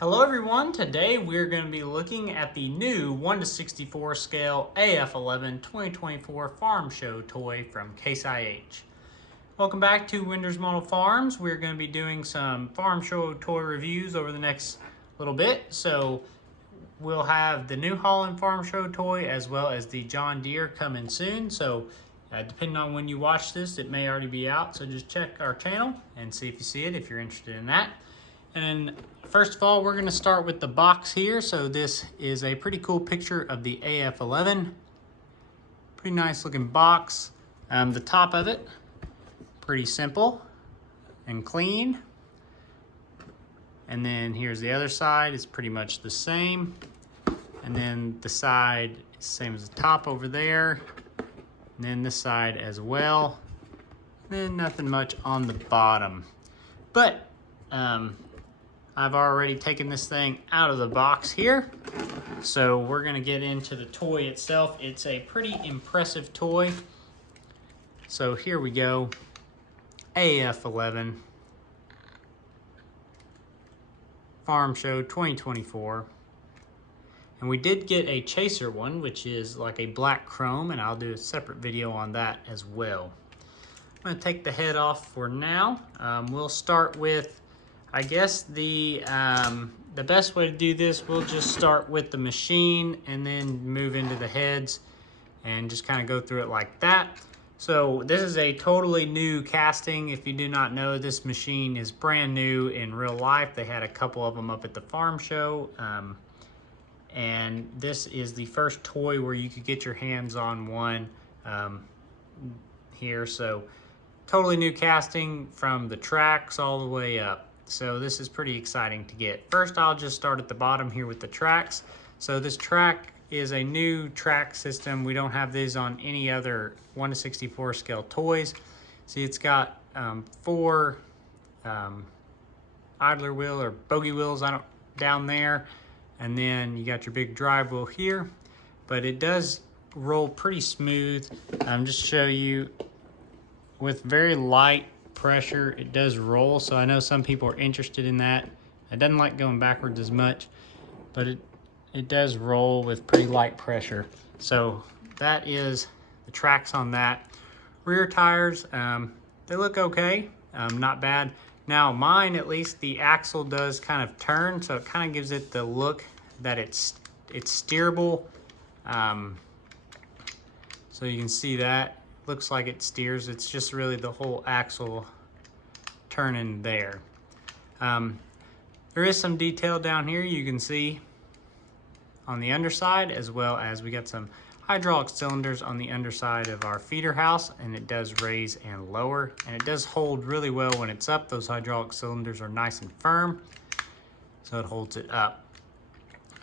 Hello everyone, today we're going to be looking at the new 1:64 scale AF11 2024 Farm Show toy from Case IH. Welcome back to Winders Model Farms. We're going to be doing some Farm Show toy reviews over the next little bit. So we'll have the New Holland Farm Show toy as well as the John Deere coming soon. So depending on when you watch this, it may already be out. So just check our channel and see if you see it if you're interested in that. And first of all, we're going to start with the box here. So this is a pretty cool picture of the AF11. Pretty nice looking box. The top of it, pretty simple and clean. And then here's the other side. It's pretty much the same. And then the side is the same as the top over there. And then this side as well. And then nothing much on the bottom. But I've already taken this thing out of the box here. So we're gonna get into the toy itself. It's a pretty impressive toy. So here we go, AF11 Farm Show 2024. And we did get a chaser one, which is like a black chrome, and I'll do a separate video on that as well. I'm gonna take the head off for now. We'll start with, I guess the best way to do this, we'll just start with the machine and then move into the heads and just kind of go through it like that. So this is a totally new casting. If you do not know, this machine is brand new in real life. They had a couple of them up at the farm show. And this is the first toy where you could get your hands on one here. So totally new casting from the tracks all the way up. So this is pretty exciting to get. First, I'll just start at the bottom here with the tracks. So this track is a new track system. We don't have these on any other 1:64 scale toys. See, it's got 4 idler wheel or bogey wheels down there. And then you got your big drive wheel here. But it does roll pretty smooth. Just show you with very light pressure, it does roll. So I know some people are interested in that. It doesn't like going backwards as much, but it does roll with pretty light pressure. So that is the tracks on that. Rear tires, they look okay, not bad. Now mine, at least, the axle does kind of turn, so it kind of gives it the look that it's steerable. So you can see that. Looks like it steers. It's just really the whole axle turning there. There is some detail down here you can see on the underside, as well as we got some hydraulic cylinders on the underside of our feeder house, and it does raise and lower, and it does hold really well when it's up. Those hydraulic cylinders are nice and firm, so it holds it up.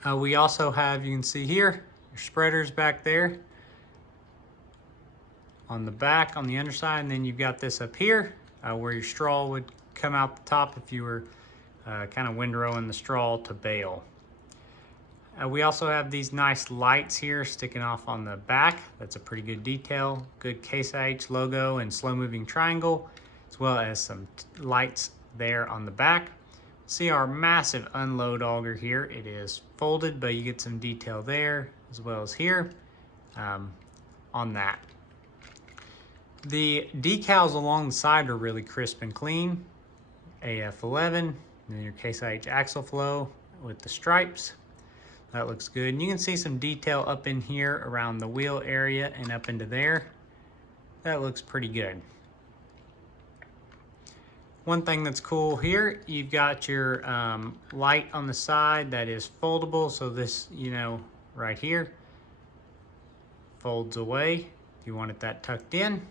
We also have, you can see here, your spreaders back there on the back on the underside, and then you've got this up here where your straw would come out the top if you were kind of windrowing the straw to bale. We also have these nice lights here sticking off on the back. That's a pretty good detail. Good Case IH logo and slow moving triangle, as well as some lights there on the back. See our massive unload auger here. It is folded, but you get some detail there as well as here on that. The decals along the side are really crisp and clean. AF11, and then your Case IH axle flow with the stripes. That looks good. And you can see some detail up in here around the wheel area and up into there. That looks pretty good. One thing that's cool here, you've got your light on the side that is foldable. So this, right here, folds away. If you wanted that tucked in,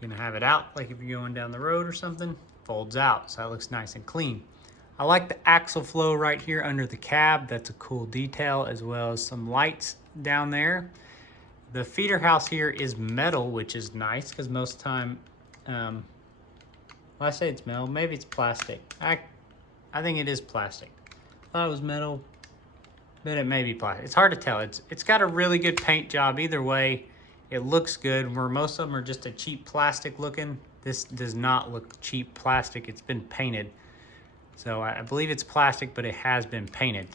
you're gonna have it out, like if you're going down the road or something, folds out. So that looks nice and clean. I like the axle flow right here under the cab. That's a cool detail, as well as some lights down there. The feeder house here is metal, which is nice because most of the time, well, I say it's metal, maybe it's plastic. I think it is plastic. I thought it was metal, but it may be plastic. It's hard to tell. It's got a really good paint job. Either way, it looks good, where most of them are just a cheap plastic looking. This does not look cheap plastic. It's been painted. So I believe it's plastic, but it has been painted.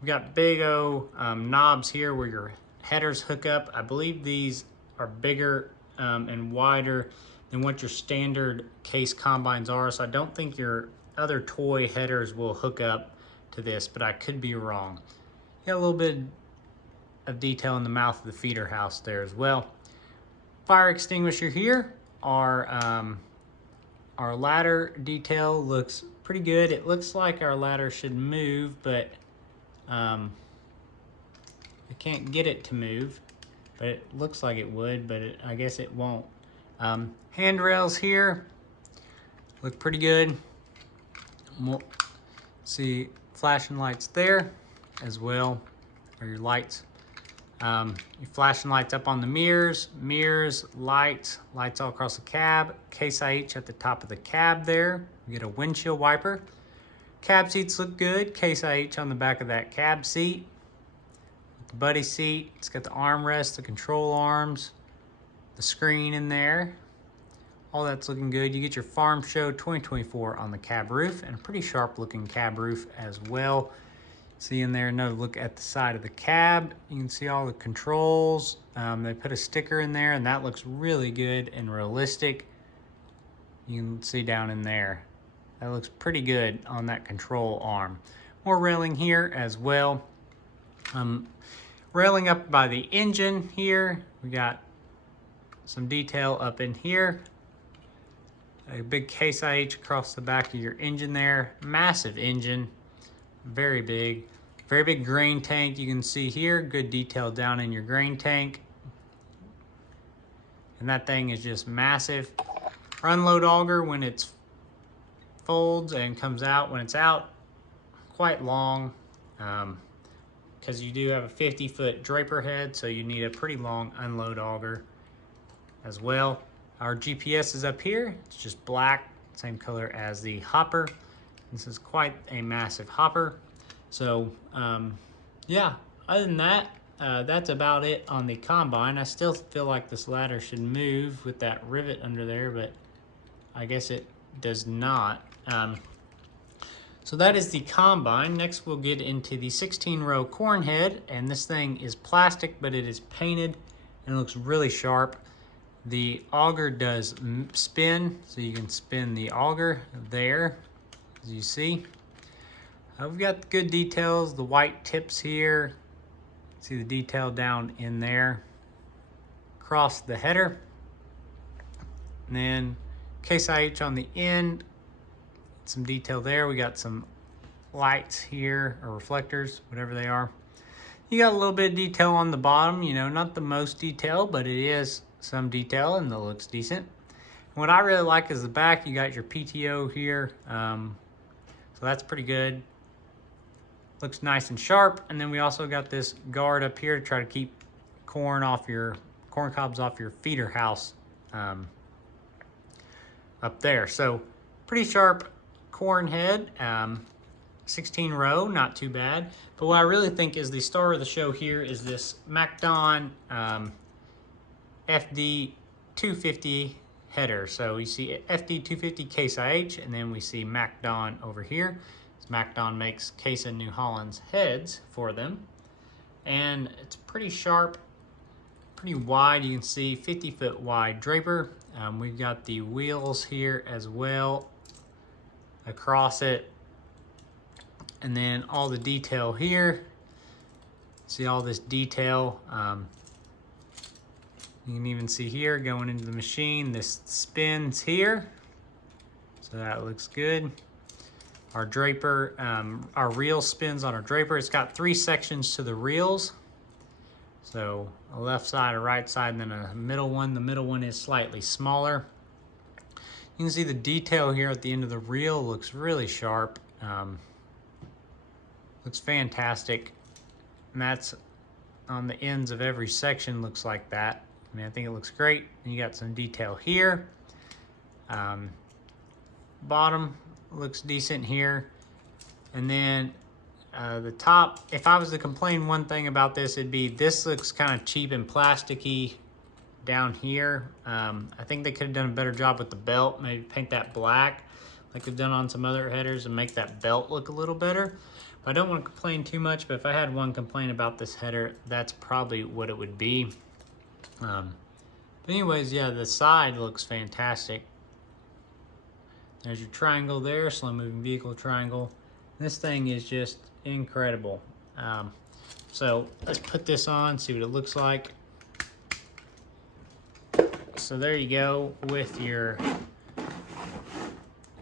We've got big knobs here where your headers hook up. I believe these are bigger and wider than what your standard case combines are. So I don't think your other toy headers will hook up to this, but I could be wrong. Got a little bit of detail in the mouth of the feeder house there as well. Fire extinguisher here. Our ladder detail looks pretty good. It looks like our ladder should move, but I can't get it to move, but it looks like it would, but I guess it won't. Handrails here look pretty good. We'll see flashing lights there as well, or your lights. Your flashing lights up on the mirrors, lights all across the cab. Case IH at the top of the cab there. You get a windshield wiper. Cab seats look good. Case IH on the back of that cab seat. The buddy seat, it's got the armrest, the control arms, the screen in there. All that's looking good. You get your Farm Show 2024 on the cab roof, and a pretty sharp looking cab roof as well. See in there, another look at the side of the cab. You can see all the controls. They put a sticker in there, and that looks really good and realistic. You can see down in there. That looks pretty good on that control arm. More railing here as well. Railing up by the engine here. We got some detail up in here. A big Case IH across the back of your engine there. Massive engine, very big. Very big grain tank you can see here. Good detail down in your grain tank. And that thing is just massive. Our unload auger when it folds and comes out, when it's out, quite long. Because you do have a 50-foot draper head, so you need a pretty long unload auger as well. Our GPS is up here. It's just black, same color as the hopper. This is quite a massive hopper. So yeah, other than that, that's about it on the combine. I still feel like this ladder should move with that rivet under there, but I guess it does not. So that is the combine. Next we'll get into the 16-row corn head, and this thing is plastic, but it is painted and it looks really sharp. The auger does spin, so you can spin the auger there, as you see. We've got good details, the white tips here. See the detail down in there. Across the header. And then Case IH on the end. Some detail there. We got some lights here, or reflectors, whatever they are. You got a little bit of detail on the bottom, you know, not the most detail, but it is some detail and it looks decent. And what I really like is the back. You got your PTO here. So that's pretty good. Looks nice and sharp. And then we also got this guard up here to try to keep corn cobs off your feeder house up there. So pretty sharp corn head, 16 row, not too bad. But what I really think is the star of the show here is this MacDon FD250 header. So we see FD250 Case IH, and then we see MacDon over here. MacDon makes Case and New Holland's heads for them. And it's pretty sharp, pretty wide. You can see 50-foot wide draper. We've got the wheels here as well across it. And then all the detail here. See all this detail. You can even see here going into the machine, this spins here. So that looks good. Our draper, our reel spins on our draper. It's got 3 sections to the reels. So a left side, a right side, and then a middle one. The middle one is slightly smaller. You can see the detail here at the end of the reel looks really sharp. Looks fantastic. And that's on the ends of every section, looks like that. I mean, I think it looks great. And you got some detail here. Bottom looks decent here. And then the top, if I was to complain one thing about this, it'd be this looks kind of cheap and plasticky down here. I think they could have done a better job with the belt, maybe paint that black. like I've done on some other headers and make that belt look a little better. I don't want to complain too much, but if I had one complaint about this header, that's probably what it would be. But anyways, yeah, the side looks fantastic. There's your triangle there, slow moving vehicle triangle. This thing is just incredible. So let's put this on, see what it looks like. So there you go with your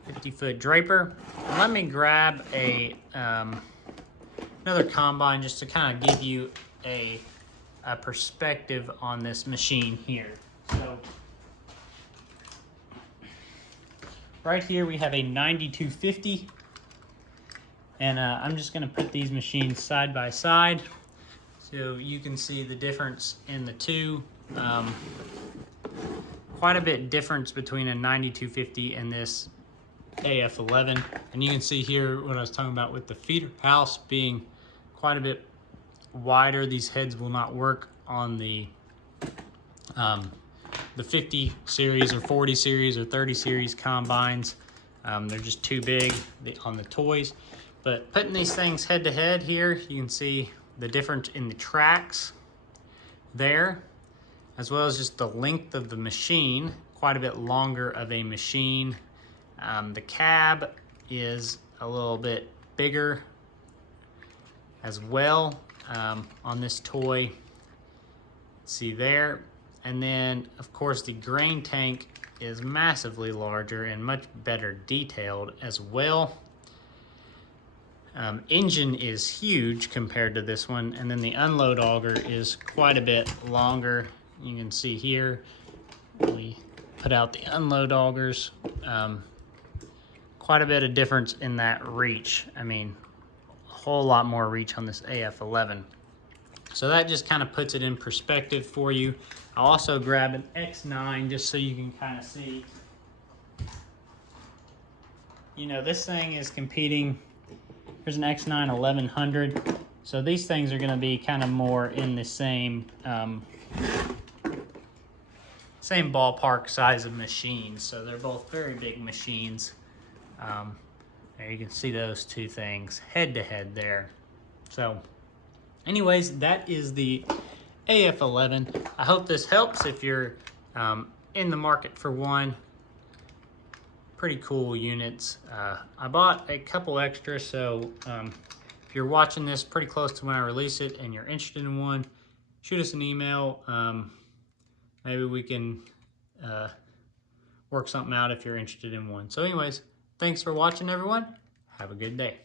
50-foot draper. Let me grab a another combine just to kind of give you a perspective on this machine here. So right here we have a 9250, and I'm just going to put these machines side by side so you can see the difference in the two. Quite a bit difference between a 9250 and this AF11, and you can see here what I was talking about with the feeder house being quite a bit wider. These heads will not work on the 50 series or 40 series or 30 series combines. They're just too big on the toys. But putting these things head to head here, you can see the difference in the tracks there, as well as just the length of the machine, quite a bit longer of a machine. The cab is a little bit bigger as well on this toy. See there. And then, of course, the grain tank is massively larger and much better detailed as well. Engine is huge compared to this one, and then the unload auger is quite a bit longer. You can see here, we put out the unload augers. Quite a bit of difference in that reach. I mean, a whole lot more reach on this AF11. So that just kind of puts it in perspective for you. I'll also grab an X9 just so you can kind of see. You know, this thing is competing. Here's an X9 1100. So these things are going to be kind of more in the same same ballpark size of machines. So they're both very big machines. There you can see those two things head to head there. So anyways, that is the AF11. I hope this helps if you're in the market for one. Pretty cool units. I bought a couple extras, so if you're watching this pretty close to when I release it and you're interested in one, shoot us an email. Maybe we can work something out if you're interested in one. So anyways, thanks for watching, everyone. Have a good day.